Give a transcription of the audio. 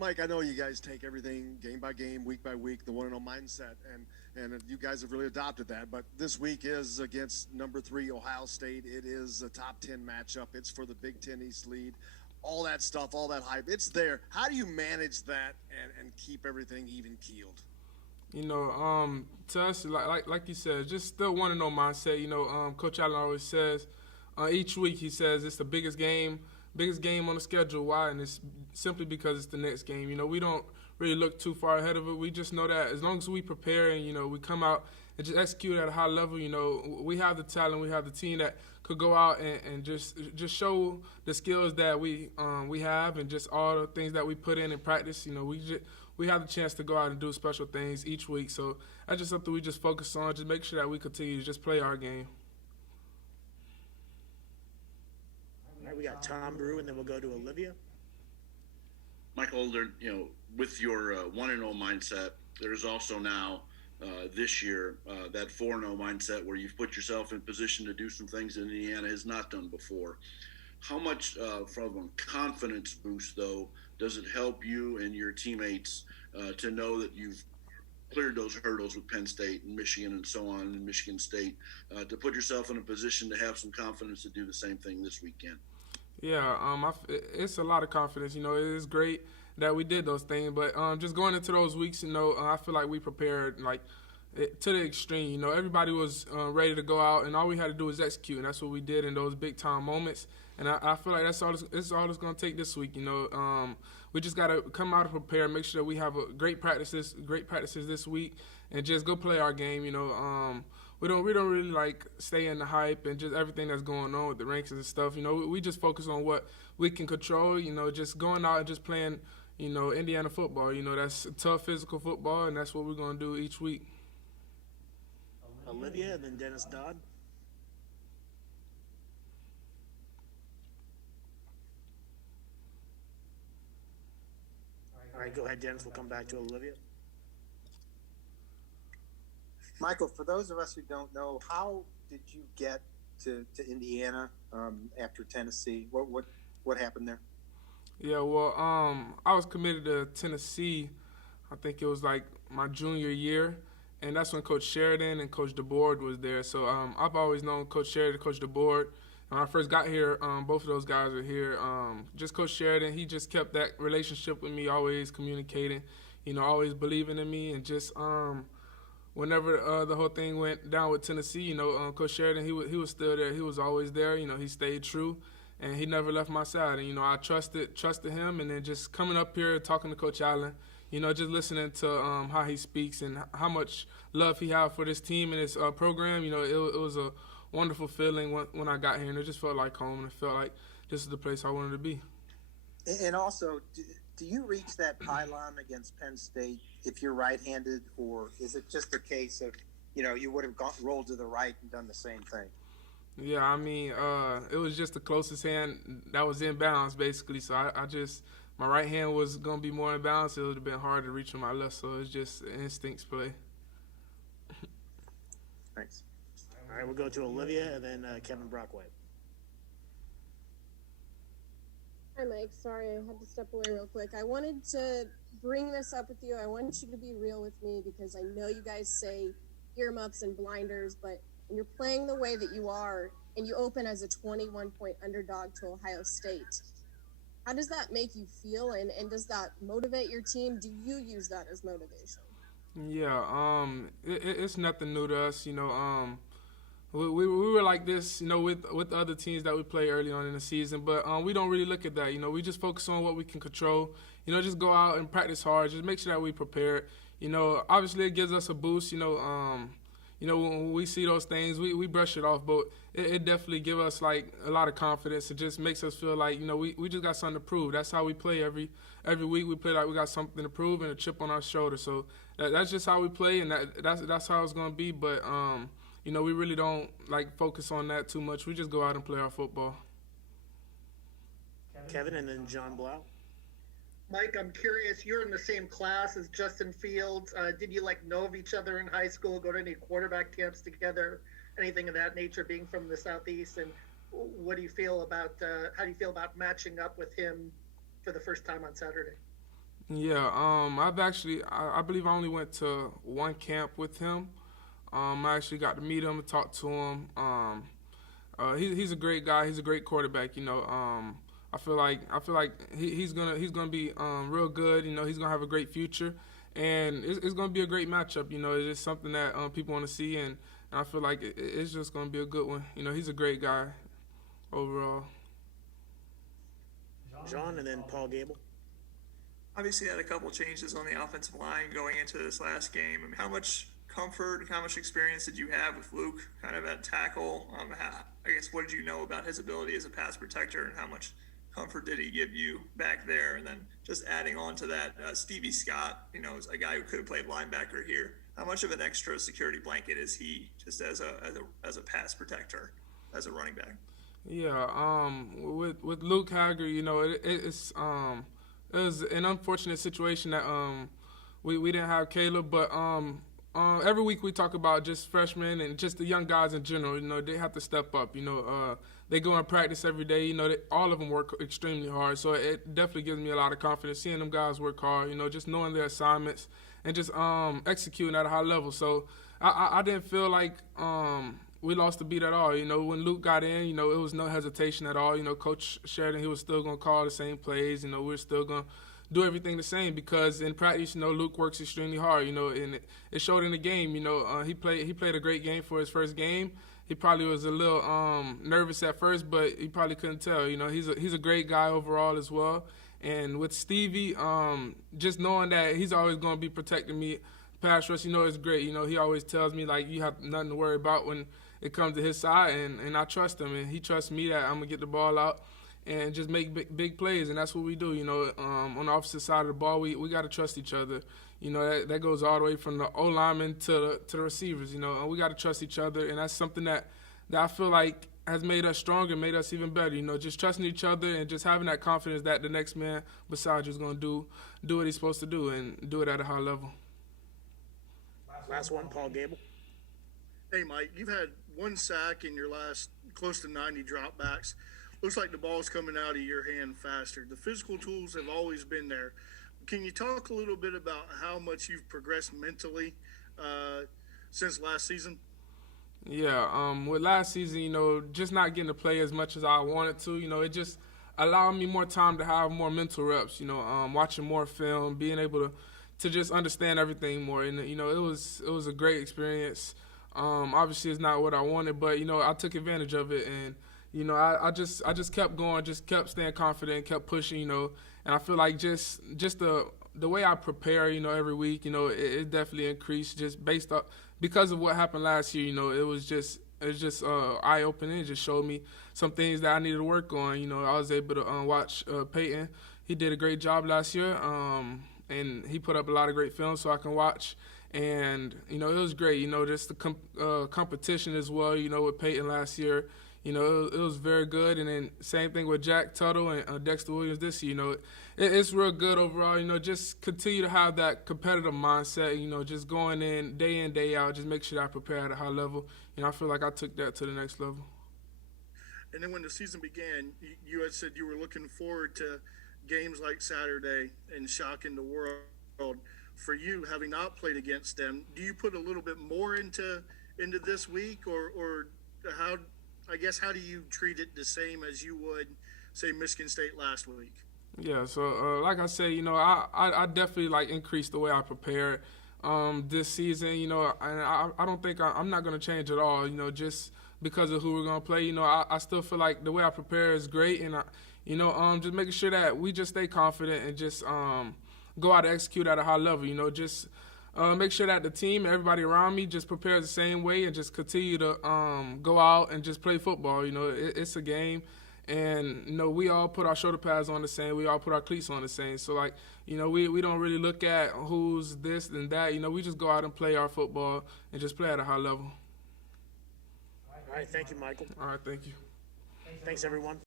Mike, I know you guys take everything game by game, week by week, the 1-0 mindset, and you guys have really adopted that. But this week is against number 3 Ohio State. It is a top 10 matchup. It's for the Big Ten East lead. All that stuff, all that hype, it's there. How do you manage that and keep everything even keeled? To us, like you said, just still want to know mindset. Coach Allen always says, each week he says it's the biggest game on the schedule. Why? And it's simply because it's the next game. We don't really look too far ahead of it. We just know that as long as we prepare and we come out and just execute at a high level, we have the talent, we have the team that could go out and just show the skills that we have and just all the things that we put in practice. We have the chance to go out and do special things each week. So that's just something we just focus on, just make sure that we continue to just play our game. All right, we got Tom Brew, and then we'll go to Olivia. Michael, with your 1-0 mindset, there's also now this year that 4-0 mindset where you've put yourself in position to do some things that Indiana has not done before. How much from a confidence boost, though, does it help you and your teammates to know that you've cleared those hurdles with Penn State and Michigan and so on, and Michigan State, to put yourself in a position to have some confidence to do the same thing this weekend? Yeah, it's a lot of confidence. It is great that we did those things, but just going into those weeks, I feel like we prepared to the extreme. Everybody was ready to go out, and all we had to do was execute, and that's what we did in those big time moments. And I feel like that's all it's going to take this week. We just got to come out and prepare, make sure that we have great practices this week, and just go play our game. We don't really stay in the hype and just everything that's going on with the ranks and stuff. We just focus on what we can control. Just going out and just playing, Indiana football. That's tough physical football, and that's what we're going to do each week. Olivia, and then Dennis Dodd. All right, go ahead, Dennis. We'll come back to Olivia. Michael, for those of us who don't know, how did you get to Indiana after Tennessee? What happened there? Yeah, well, I was committed to Tennessee. I think it was my junior year, and that's when Coach Sheridan and Coach DeBoard was there. So I've always known Coach Sheridan, Coach DeBoard. When I first got here, both of those guys are here. Just Coach Sheridan, he just kept that relationship with me, always communicating, always believing in me, and just whenever the whole thing went down with Tennessee, Coach Sheridan, he was still there. He was always there. He stayed true, and he never left my side. And I trusted him, and then just coming up here talking to Coach Allen, just listening to how he speaks and how much love he has for this team and this program. It was a wonderful feeling when I got here, and it just felt like home, and it felt like this is the place I wanted to be. And also, do you reach that pylon against Penn State if you're right-handed, or is it just a case of, you would have rolled to the right and done the same thing? Yeah, it was just the closest hand that was in bounds, basically. So I just, my right hand was going to be more in bounds. It would have been hard to reach with my left, so it's just an instincts play. Thanks. All right, we'll go to Olivia, and then Kevin Brockway. Hi, Mike. Sorry, I had to step away real quick. I wanted to bring this up with you. I want you to be real with me because I know you guys say earmuffs and blinders, but when you're playing the way that you are and you open as a 21-point underdog to Ohio State, how does that make you feel, and does that motivate your team? Do you use that as motivation? Yeah, it's nothing new to us. We were like this, with the other teams that we play early on in the season, but we don't really look at that. We just focus on what we can control. Just go out and practice hard. Just make sure that we prepared. Obviously it gives us a boost. When we see those things, we brush it off, but it definitely gives us a lot of confidence. It just makes us feel like we just got something to prove. That's how we play every week. We play like we got something to prove and a chip on our shoulder. So that's just how we play, and that's how it's gonna be. But we really don't focus on that too much. We just go out and play our football. Kevin, and then John Blau. Mike, I'm curious, you're in the same class as Justin Fields. Did you know of each other in high school, go to any quarterback camps together, anything of that nature, being from the Southeast? And what do you feel about, how do you feel about matching up with him for the first time on Saturday? Yeah, I believe I only went to one camp with him. I actually got to meet him and talk to him. He's a great guy. He's a great quarterback. I feel like he's gonna be real good. He's gonna have a great future, and it's gonna be a great matchup. It's just something that people want to see, and I feel like it's just gonna be a good one. He's a great guy overall. John, and then Paul Gable. Obviously, had a couple changes on the offensive line going into this last game. I mean, how much comfort, how much experience did you have with Luke kind of at tackle? I guess, what did you know about his ability as a pass protector, and how much comfort did he give you back there? And then just adding on to that, Stevie Scott, is a guy who could have played linebacker here. How much of an extra security blanket is he just as a pass protector, as a running back? Yeah, with Luke Hager, it was an unfortunate situation that we didn't have Caleb, but every week we talk about just freshmen and just the young guys in general. They have to step up. They go in practice every day. All of them work extremely hard. So it definitely gives me a lot of confidence seeing them guys work hard. Just knowing their assignments and just executing at a high level. So I didn't feel like we lost the beat at all. When Luke got in, it was no hesitation at all. Coach Sheridan, he was still going to call the same plays. We were still going to do everything the same because in practice, Luke works extremely hard, and it showed in the game. He played a great game for his first game. He probably was a little nervous at first, but he probably couldn't tell. He's a great guy overall as well. And with Stevie, just knowing that he's always going to be protecting me, pass rush, it's great. He always tells me, like, you have nothing to worry about when it comes to his side, and I trust him, and he trusts me that I'm going to get the ball out and just make big plays, and that's what we do. On the opposite side of the ball, we got to trust each other. That goes all the way from the O-linemen to the receivers, and we got to trust each other, and that's something that I feel like has made us stronger, made us even better, just trusting each other and just having that confidence that the next man beside you is going to do what he's supposed to do and do it at a high level. Last one, Paul Gable. Hey, Mike, you've had one sack in your last close to 90 dropbacks. Looks like the ball's coming out of your hand faster. The physical tools have always been there. Can you talk a little bit about how much you've progressed mentally since last season? Yeah, with last season, just not getting to play as much as I wanted to, it just allowed me more time to have more mental reps, watching more film, being able to just understand everything more. And, it was a great experience. Obviously, it's not what I wanted, but, I took advantage of it. And, I just kept going, just kept staying confident, kept pushing, and I feel like just the way I prepare, every week, it definitely increased just based up because of what happened last year. It was just eye opening. It just showed me some things that I needed to work on. I was able to watch Peyton. He did a great job last year, and he put up a lot of great films so I can watch. And it was great. Just the competition as well. With Peyton last year. It was very good, and then same thing with Jack Tuttle and Dexter Williams this year. It's real good overall. Just continue to have that competitive mindset. Just going in, day out, just make sure that I prepare at a high level. I feel like I took that to the next level. And then when the season began, you had said you were looking forward to games like Saturday and shocking the world. For you, having not played against them, do you put a little bit more into this week, or how? I guess, how do you treat it the same as you would, say, Michigan State last week? Yeah, so like I said, I definitely increased the way I prepared this season. And I don't think I'm not going to change at all. Just because of who we're going to play. I still feel like the way I prepare is great, and just making sure that we just stay confident and just go out and execute at a high level. Just make sure that the team, everybody around me, just prepares the same way and just continue to go out and just play football. It's a game, and we all put our shoulder pads on the same. We all put our cleats on the same. So we don't really look at who's this and that. We just go out and play our football and just play at a high level. All right, thank you, Michael. All right, thank you. Thanks, everyone.